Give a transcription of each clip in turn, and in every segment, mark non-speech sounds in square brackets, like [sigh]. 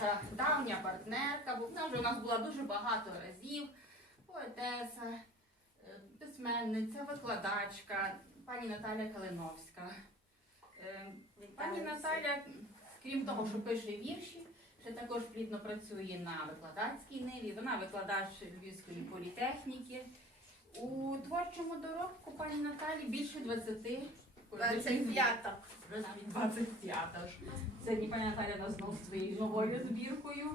наша давня партнерка, бо вона вже у нас була дуже багато разів. Поетеса, е, письменниця, викладачка, пані Наталя Калиновська. Е, Пані Наталя, крім того, що пише вірші, ще також плідно працює на викладацькій ниві. Вона викладач Львівської політехніки. У творчому доробку пані Наталі більше 20 25 вже навіть 25 ж. Сьогодні пані Наталя нас знов своєю новою збіркою.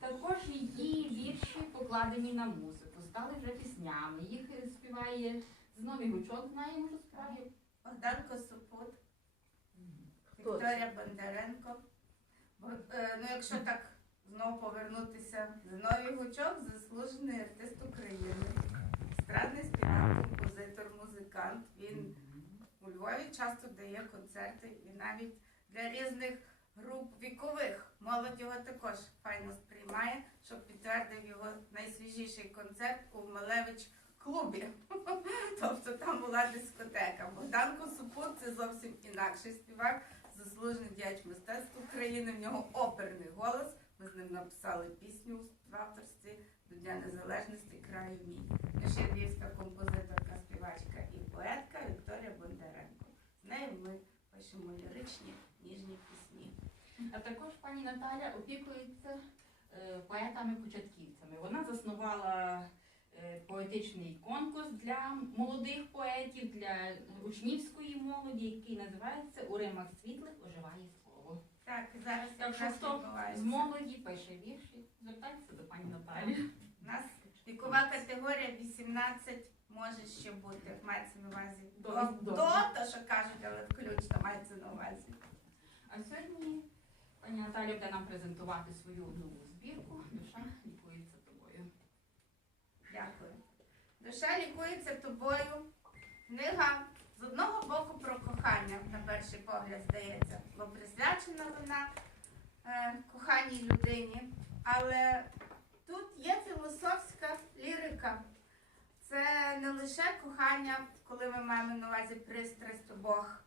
Також її вірші покладені на музику, стали вже піснями. Їх співає знову гучок, знаємо, що співає. Богдан Косопут, Хто Вікторія Бондаренко. Бо, е, Ну, якщо так знову повернутися, Зиновій Гучок заслужений артист України, естрадний співак, композитор, музикант. Він Львові часто дає концерти і навіть для різних груп вікових. Молодь його також файно сприймає, щоб підтвердив його найсвіжіший концерт у Малевич клубі. [laughs] Тобто там була дискотека. Богдан Косупут це зовсім інакший співак, заслужений діяч мистецтв України. В нього оперний голос. Ми з ним написали пісню в авторстві до Дня Незалежності краю мій. Ще львівська композиторка, співачка і поетка Вікторія Бондаренко. Нею ми пишемо ліричні, ніжні пісні. А також пані Наталя опікується е, поетами-початківцями. Вона заснувала е, поетичний конкурс для молодих поетів, для учнівської молоді, який називається У римах світлих оживає слово. Так, зараз Так що хто з молоді пише вірші, звертайтеся до пані Наталі. У нас вікова категорія 18 може ще бути, мається на увазі. До- До, то, що кажуть, але включно мається на увазі. А сьогодні пані Наталя буде нам презентувати свою нову збірку Душа лікується тобою. Дякую. Душа лікується тобою. Книга з одного боку про кохання, на перший погляд, здається, бо присвячена вона е, коханій людині. Але тут є філософська лірика. Це не лише кохання, коли ми маємо на увазі пристрасть обох.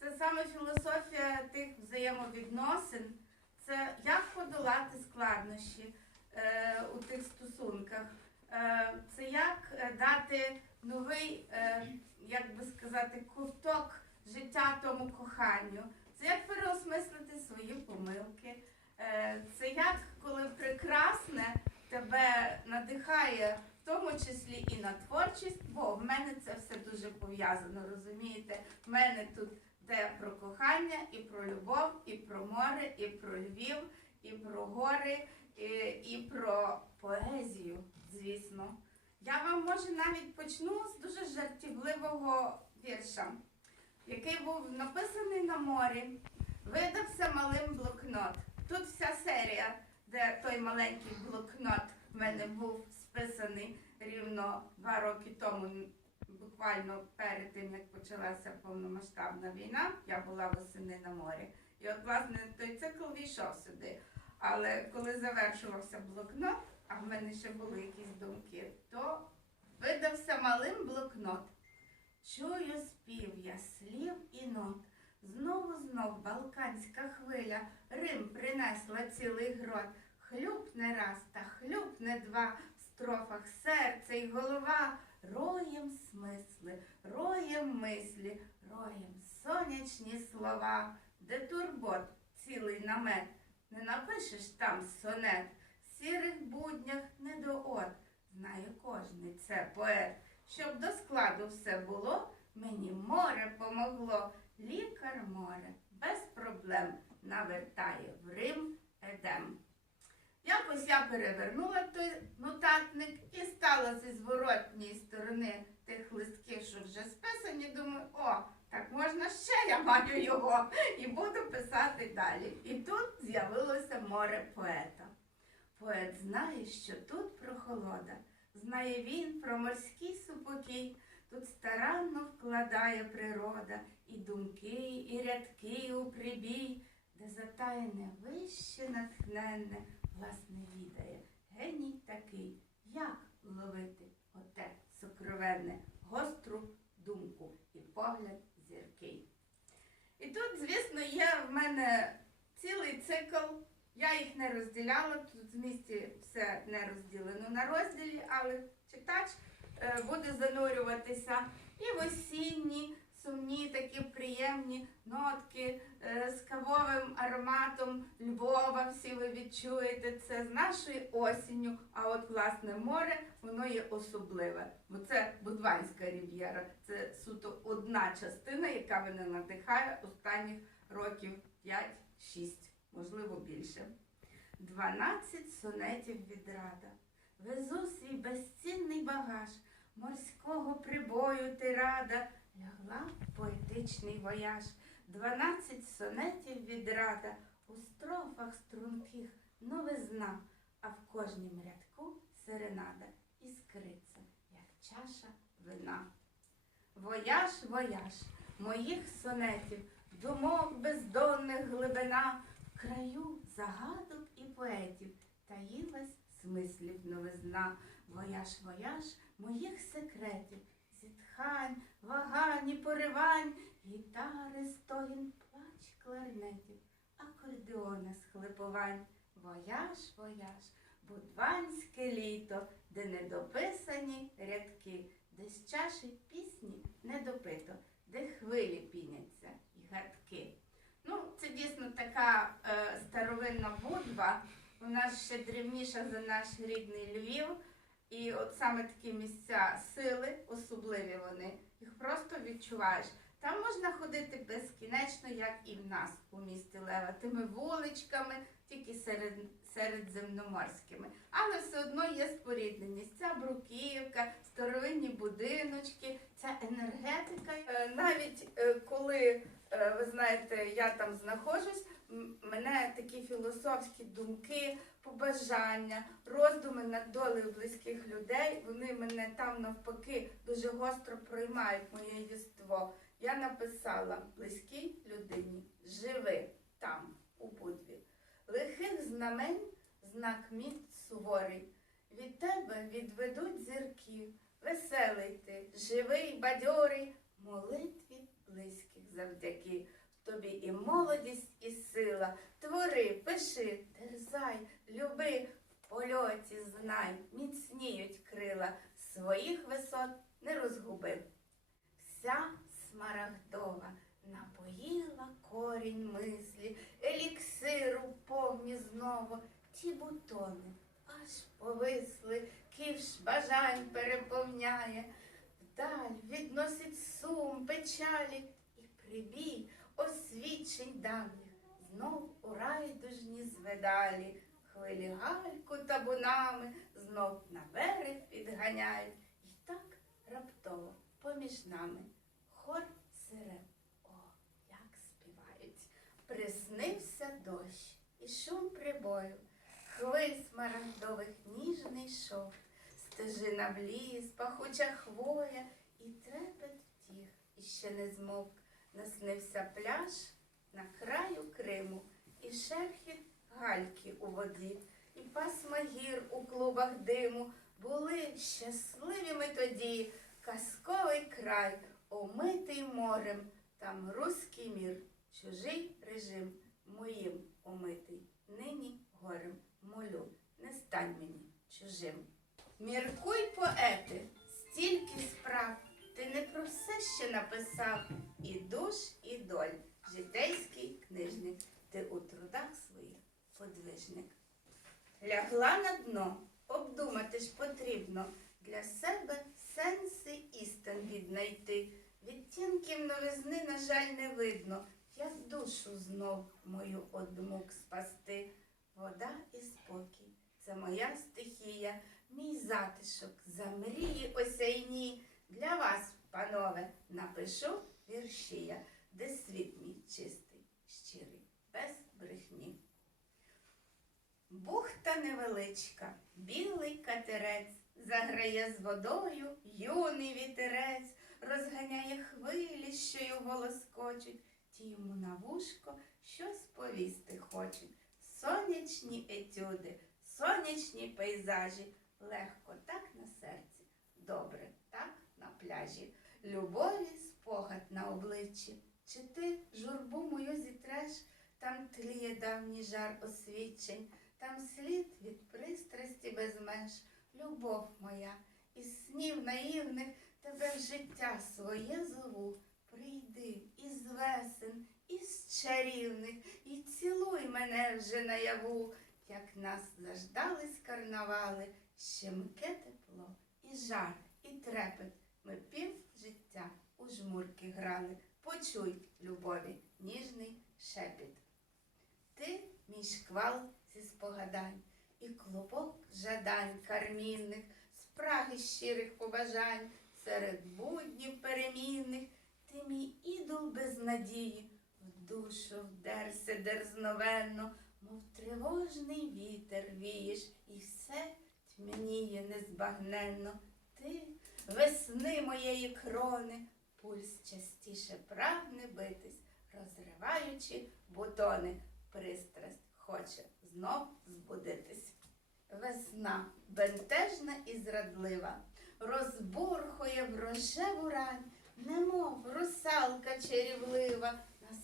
Це саме філософія тих взаємовідносин. Це як подолати складнощі е, у тих стосунках. Е, це як е, дати новий, е, як би сказати, ковток життя тому коханню. Це як переосмислити свої помилки. Е, це як коли прекрасне тебе надихає, числі і на творчість, бо в мене це все дуже пов'язано, розумієте? В мене тут де про кохання, і про любов, і про море, і про Львів, і про гори, і, і про поезію, звісно. Я вам може навіть почну з дуже жартівливого вірша, який був написаний на морі, видався малим блокнот. Тут вся серія, де той маленький блокнот в мене був списаний рівно два роки тому, буквально перед тим, як почалася повномасштабна війна, я була восени на морі. І от, власне, той цикл війшов сюди. Але коли завершувався блокнот, а в мене ще були якісь думки, то видався малим блокнот. Чую спів я слів і нот. Знову знов балканська хвиля, Рим принесла цілий грот. Хлюпне раз та хлюпне два, строфах серце й голова, роєм смисли, роєм мислі, роєм сонячні слова, де турбот цілий намет, не напишеш там сонет, в сірих буднях не до от, знає кожний це поет. Щоб до складу все було, мені море помогло. Лікар море без проблем навертає в Рим Едем. Якось я перевернула той нотатник і стала зі зворотньої сторони тих листків, що вже списані. Думаю, о, так можна ще я маю його і буду писати далі. І тут з'явилося море поета. Поет знає, що тут прохолода, знає він про морський супокій. Тут старанно вкладає природа і думки, і рядки у прибій, де затаєне вище натхненне, власне відає. Геній такий, як ловити оте сокровенне, гостру думку і погляд зіркий. І тут, звісно, є в мене цілий цикл Я їх не розділяла, тут в місті все не розділено на розділі, але читач е, буде занурюватися і в осінні, сумні, такі приємні нотки е, з кавовим ароматом Львова. Всі ви відчуєте це з нашою осінню. А от власне море воно є особливе, бо це Будванська рів'єра. Це суто одна частина, яка мене надихає останніх років 5-6, можливо більше. 12 сонетів від рада. Везу свій безцінний багаж морського прибою ти рада, лягла поетичний вояж. 12 сонетів від рада, у строфах струнких новизна, а в кожнім рядку серенада іскриться, як чаша вина. Вояж, вояж моїх сонетів, думок бездонних глибина, в краю загадок і поетів таїлась смислів новизна. Вояж, вояж моїх секретів, зітхань, вагань і поривань, гітари, стогін, плач кларнетів, акордеона схлипувань. Вояж, вояж, будванське літо, де недописані рядки, де з чаші пісні недопито, де хвилі піняться і гадки. Ну, це дійсно така е, старовинна будва. Вона ще древніша за наш рідний Львів. І от саме такі місця сили, особливі вони, їх просто відчуваєш. Там можна ходити безкінечно, як і в нас у місті Лева, тими вуличками, тільки серед, середземноморськими. Але все одно є спорідненість. Ця бруківка, старовинні будиночки, ця енергетика. Е, Навіть е, коли е, ви знаєте, я там знаходжусь, мене такі філософські думки, побажання, роздуми над долею близьких людей, вони мене там навпаки дуже гостро приймають моє єство. Я написала близькій людині, живи там, у будві. Лихих знамень знак міст суворий. Від тебе відведуть зірків, веселий ти, живий, бадьорий, молитві близьких завдяки. Тобі і молодість, і сила. Твори, пиши, у райдужні зведалі, хвилі гальку табунами знов на берег підганяють, і так раптово поміж нами хор сирен. О, як співають. Приснився дощ і шум прибою, хвиль смарагдових ніжний йшов, стежина в ліс, пахуча хвоя, і трепет втіх, і ще не змовк. Наснився пляж на краю Криму, і шерхіт гальки у воді, і пасма гір у клубах диму. Були щасливі ми тоді, казковий край, омитий морем, там руський мір, чужий режим, моїм омитий, нині горем, молю, не стань мені чужим. Міркуй, поети, стільки справ, ти не про все ще написав, і душ, і доль, житейський книжник, ти у трудах своїх подвижник. Лягла на дно, обдумати ж потрібно для себе сенси істин віднайти. Відтінків новизни, на жаль, не видно, як душу знов мою одмук спасти. Вода і спокій це моя стихія, мій затишок за мрії осяйні. Для вас, панове, напишу вірші я, де світ мій чистий, без брехні. Бухта невеличка, білий катерець, заграє з водою юний вітерець, розганяє хвилі, що його лоскочуть, ті йому на вушко щось повісти хочуть. Сонячні етюди, сонячні пейзажі, легко так на серці, добре так на пляжі, любові спогад на обличчі. Чи ти журбу мою зітреш, там тліє давній жар освічень, там слід від пристрасті без меж, любов моя, із снів наївних тебе в життя своє зову. Прийди із весен, із чарівних, і цілуй мене вже наяву, як нас заждались карнавали, щемке тепло, і жар, і трепет. Ми пів життя у жмурки грали. Почуй, любові, ніжний шепіт. Ти мій шквал зі спогадань і клубок жадань кармінних, спраги щирих побажань серед буднів перемінних. Ти мій ідол без надії, в душу вдерся дерзновенно, мов тривожний вітер вієш, і все тьмяніє незбагненно. Ти весни моєї крони, пульс частіше прагне битись, розриваючи бутони, пристрасть хоче знов збудитись. Весна бентежна і зрадлива, розбурхує в рожеву рань, немов русалка чарівлива, нас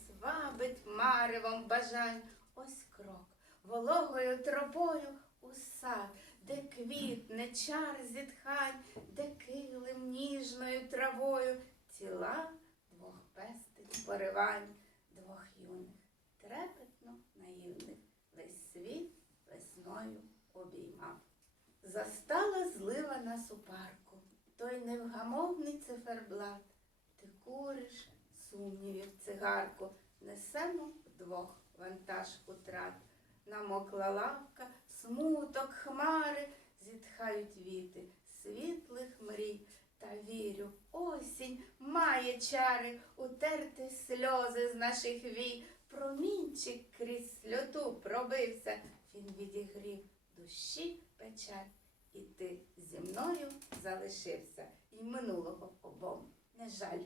маревом бажань. Ось крок вологою тропою у сад, де квітне чар зітхань, де килим ніжною травою тіла двох пестить поривань, двох юних, трепетно наївних, весь світ весною обіймав. Застала злива нас у парку, той невгамовний циферблат. Ти куриш сумнівів цигарку, несемо вдвох вантаж утрат. Намокла лавка, смуток, хмари, зітхають віти світлих мрій. Та вірю, осінь має чари утерти сльози з наших вій. Промінчик крізь сльоту пробився, він відігрів душі печаль. І ти зі мною залишився, і минулого обом. Не жаль.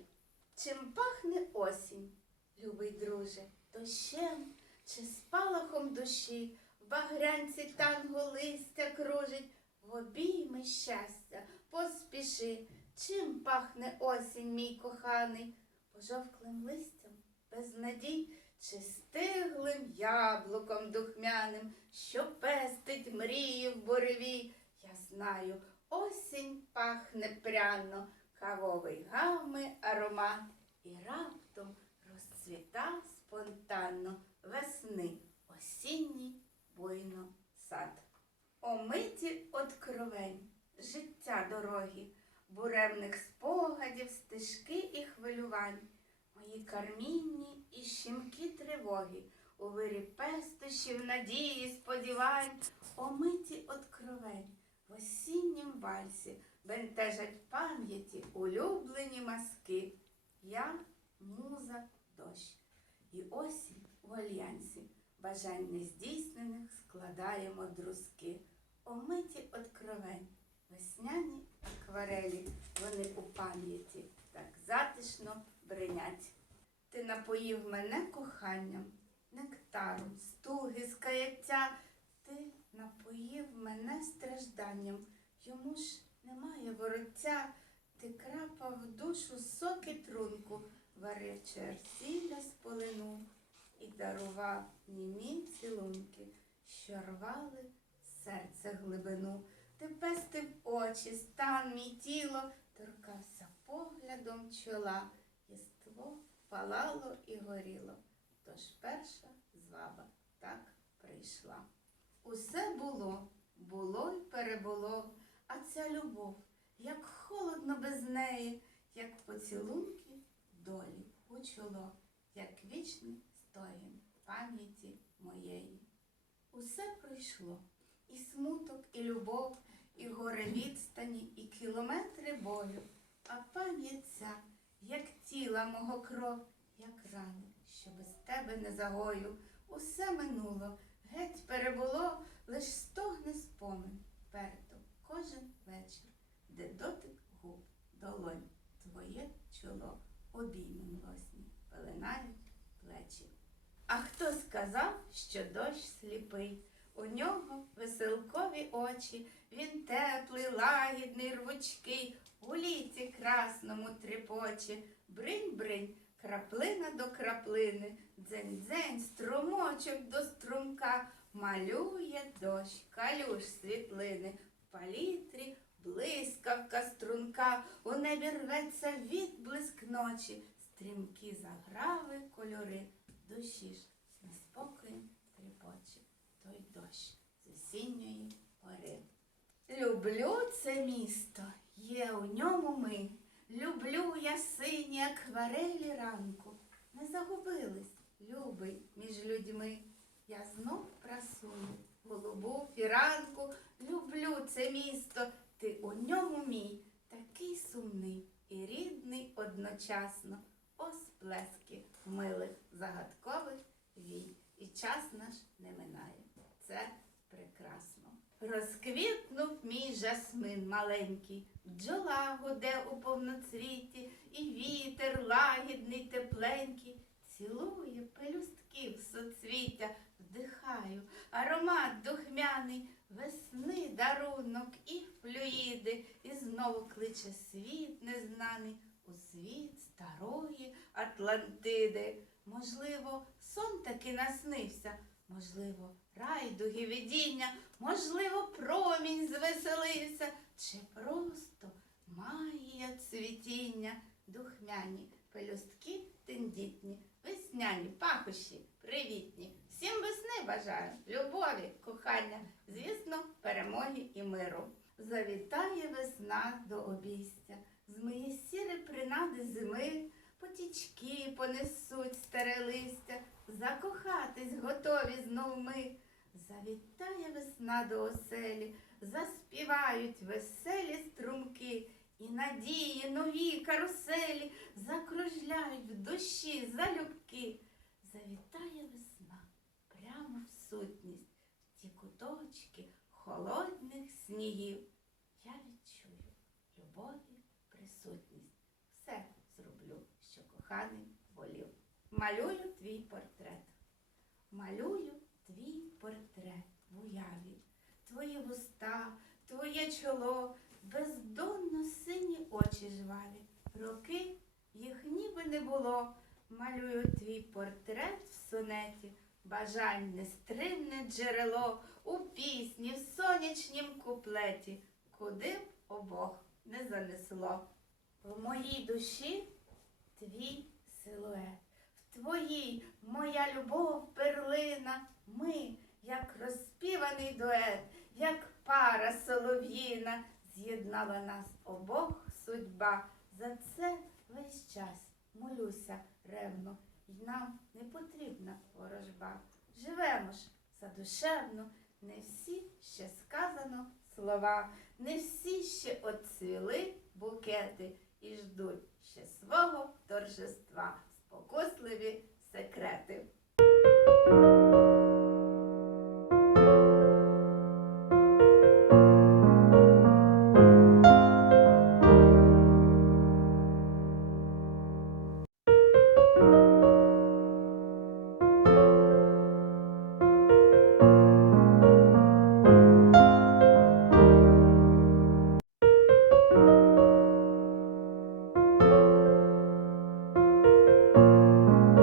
Чим пахне осінь, любий друже, дощем чи спалахом душі, в багрянці танго листя кружить, в обійми щастя поспіши. Чим пахне осінь, мій коханий, пожовклим листям без надій, чи стиглим яблуком духмяним, що пестить мрії в буревій. Я знаю, осінь пахне пряно, кавовий гами аромат, і раптом розцвіта спонтанно весни осінній буйно сад. Омиті откровень, життя дороги, буремних спогадів, стежки і хвилювань, мої кармінні і щемкі тривоги, у вирі пестощів, надії, сподівань, омиті откровень, в осіннім вальсі бентежать пам'яті улюблені маски. Я муза дощ. І осінь у альянсі бажань нездійснених складаємо друзки. Омиті откровень, весняні акварелі, вони у пам'яті так затишно бринять. Ти напоїв мене коханням, нектаром, стуги, скаяття. Ти напоїв мене стражданням, йому ж немає вороття. Ти крапав в душу соки трунку, варив черсілля з полину і дарував німі цілунки, що рвали серце глибину. Ти пестив очі, стан мій тіло, торкався поглядом чола, єство палало і горіло. Тож перша зваба так прийшла. Усе було, було й перебуло, а ця любов, як холодно без неї, як поцілунки долі у чоло, як вічний стоїн пам'яті моєї. Усе пройшло, і смуток, і любов, і горе відстані, і кілометри болю, а пам'ять як тіла мого кров, як рани, що без тебе не загою. Усе минуло, геть перебуло, лиш стогне спомин, перто кожен вечір, де дотик губ, долонь, твоє чоло, обійми млосні, пеленають плечі. А хто сказав, що дощ сліпий? У нього веселкові очі, він теплий, лагідний, рвучкий, у літі красному тріпоче. Бринь-бринь, краплина до краплини, дзень-дзень, струмочок до струмка, малює дощ, калюш світлини, в палітрі блискавка струнка, у небі рветься відблиск ночі, стрімкі заграви кольори, душі ж неспокоєм тріпоче, той дощ з осінньої пори. Люблю це місто, є у ньому ми. Люблю я сині акварелі ранку. Не загубились, любий, між людьми. Я знов красую голубу фіранку. Люблю це місто, ти у ньому мій, такий сумний і рідний одночасно. О, сплески милих загадкових вій. І час наш не. Розквітнув мій жасмин маленький, бджола гуде у повноцвіті, і вітер лагідний, тепленький, цілує пелюстків соцвіття, вдихаю, аромат духмяний, весни дарунок і флюїди, і знову кличе світ незнаний у світ старої Атлантиди. Можливо, сон таки наснився, можливо, райдуги видіння, можливо, промінь звеселився, чи просто магія цвітіння, духмяні пелюстки тендітні, весняні пахощі привітні. Всім весни бажаю, любові, кохання, звісно, перемоги і миру. Завітає весна до обійстя, змиє сіри принади зими, потічки понесуть старе листя, закохатись готові знов ми. Завітає весна до оселі, заспівають веселі струмки, і надії нові каруселі закружляють в душі залюбки. Завітає весна прямо в сутність, в ті куточки холодних снігів. Я відчую любові присутність. Все зроблю, що коханий волів. Малюю твій портрет. Малюю твій портрет в уяві, твої вуста, твоє чоло, бездонно сині очі жваві. Роки їх ніби не було. Малюю твій портрет в сонеті, бажань нестримне джерело у пісні, в сонячнім куплеті, куди б обох не занесло. В моїй душі твій силует. В твоїй моя любов перлина, ми, як розспіваний дует, як пара солов'їна, з'єднала нас обох судьба. За це весь час молюся ревно, й нам не потрібна ворожба. Живемо ж задушевно, не всі ще сказано слова, не всі ще оцвіли букети і ждуть ще свого торжества, спокусливі секрети.